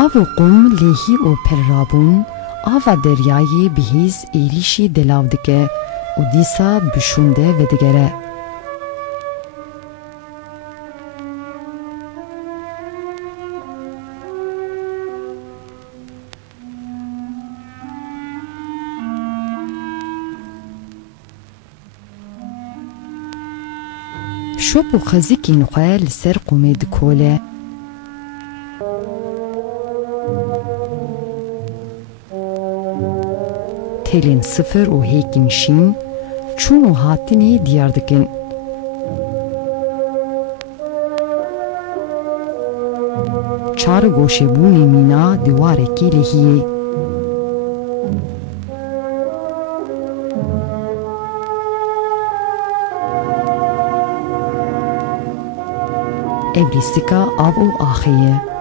Av Qûm Lehî û Pêlrabûn ava deryayê bihîz êrişî delav dike û Disa bi şunde vedigere. Şop û xêzikên xwe li ser qûmê dikule. Telên sifer û hêkên şîn çûn û hatine diyar dikin. Çar goşe bûnê mina Dîwareki lehî. Ev lîstika av û axê ye.